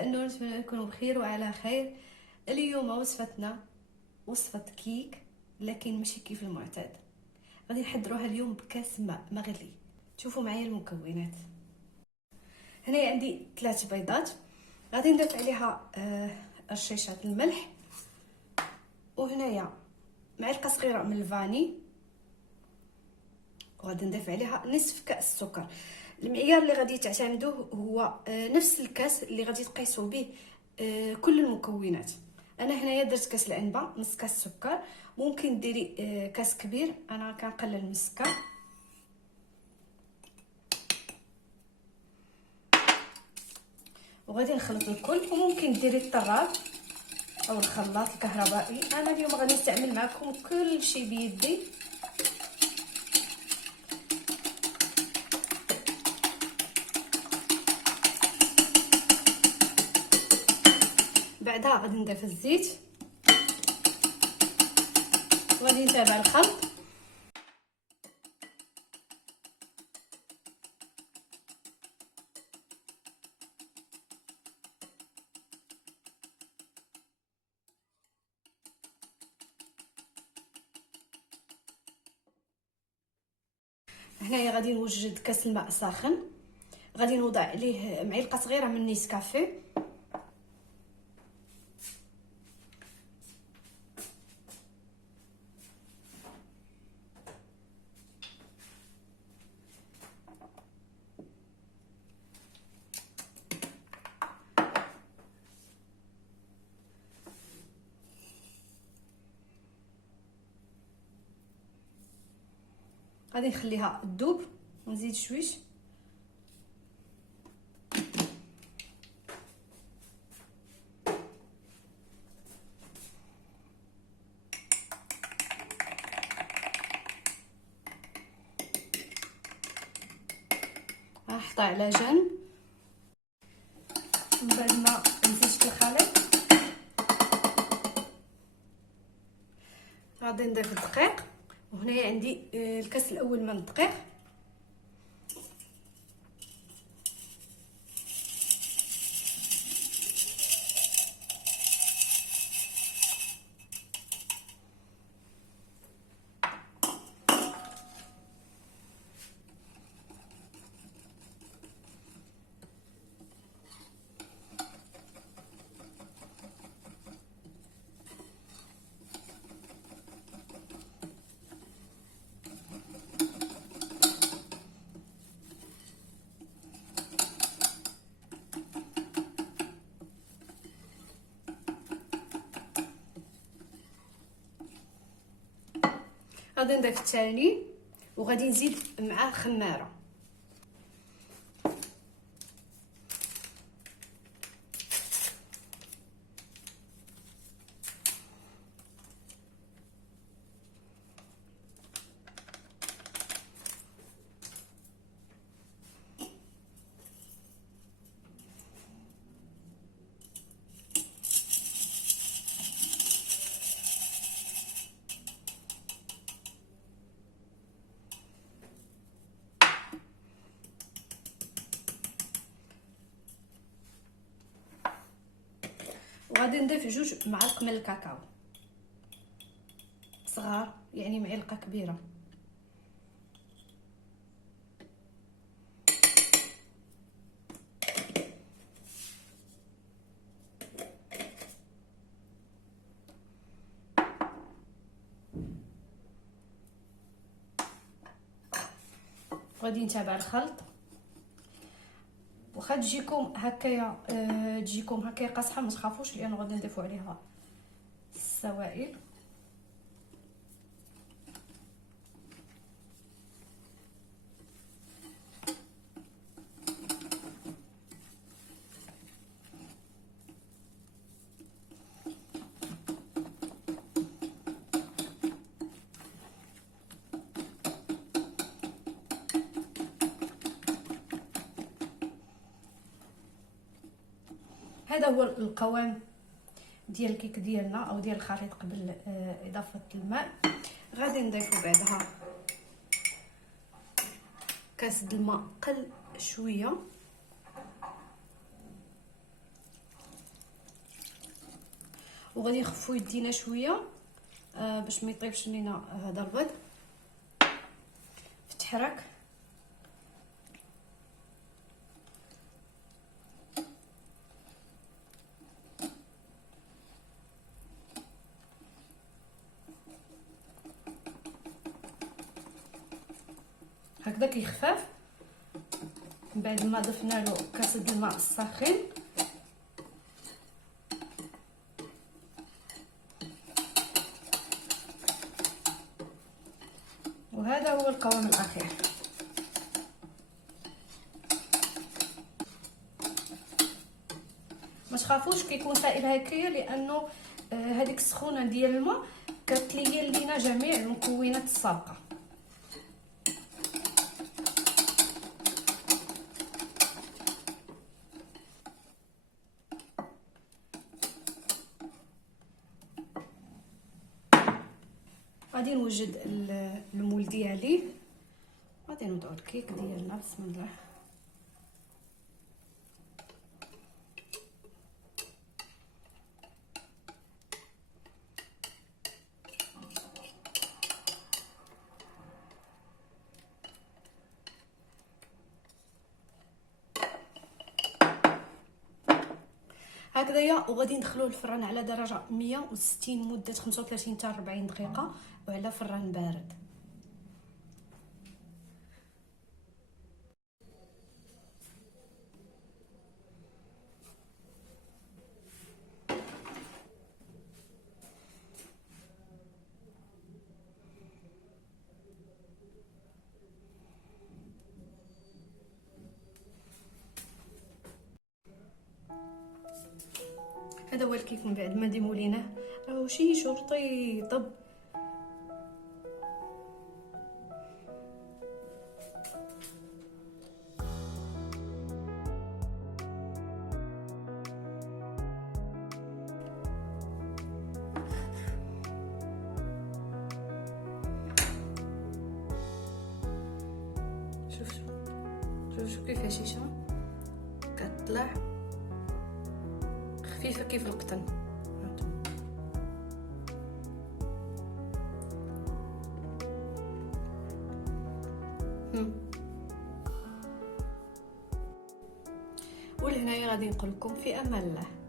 مساء النور، نتمنى تكونوا بخير وعلى خير. اليوم وصفتنا وصفة كيك، لكن ماشي كيف المعتاد. غادي نحضروها اليوم بكاس ماء مغلي. شوفوا معايا المكونات. هنايا عندي 3 بيضات، غادي نضيف عليها رشيشة الملح، وهنايا معلقة صغيرة من الفاني، وغادي نضيف عليها نصف كأس السكر. المعيار اللي غادي تعتمدوه هو نفس الكاس اللي غادي تقيسوا به كل المكونات. انا هنايا درت كاس العنبه، نص كاس سكر. ممكن ديري كاس كبير، انا كنقلل من السكر. وغادي نخلط الكل، وممكن ديري الطراب او الخلاط الكهربائي. انا اليوم غادي نستعمل معكم كل شيء بيدي. بعدها غادي نضيف الزيت، وغادي نتابع الخلط. هنايا غادي نوجد كاس الماء ساخن، غادي نوضع عليه معلقه صغيره من نيسكافيه، غادي نخليها تذوب ونزيد شويش. غنحطها على جنب. من بعد ما نزيد الخليط غادي نضيف الدقيق، وهنايا عندي الكاس الاول من الدقيق. غادي نضيف الثاني، وغادي نزيد معاه خماره. وغادي نضيف 2 معالق من الكاكاو صغار، يعني معلقه كبيره. غادي نتابع الخلط. واخا تجيكم هكايا قاصحه، ما تخافوش، لان غادي نضيفوا عليها السوائل. هذا هو القوام ديال الكيك ديالنا او ديال الخليط قبل اضافه الماء. غادي نضيفوا بعدها كاس د الماء قل شويه، وغادي نخفوا يدينا شويه باش ما يطيبش لينا هذا البيض. فتحرك هكذا كيخفاف. من بعد ما ضفنا له كاس د الماء الساخن، وهذا هو القوام الاخير. ما تخافوش كيكون سائل هكايا، لانه هذيك السخونه ديال الماء كتلين لينا جميع المكونات السابقه. غادي نوجد المول ديالي، غادي نوضعو الكيك ديالنا. بسم الله. هكذايا، وغادي ندخلوه الفران على درجه 160 مده 35 حتى 40 دقيقه، وعلى فران بارد. هذا هو الكيك من بعد ما ديموليناه، راهو شي شرطي يطب. شوف كيفاش هشام كتطلع خفيفه كيف القطن. ولهنايا غادي نقول لكم في امان الله.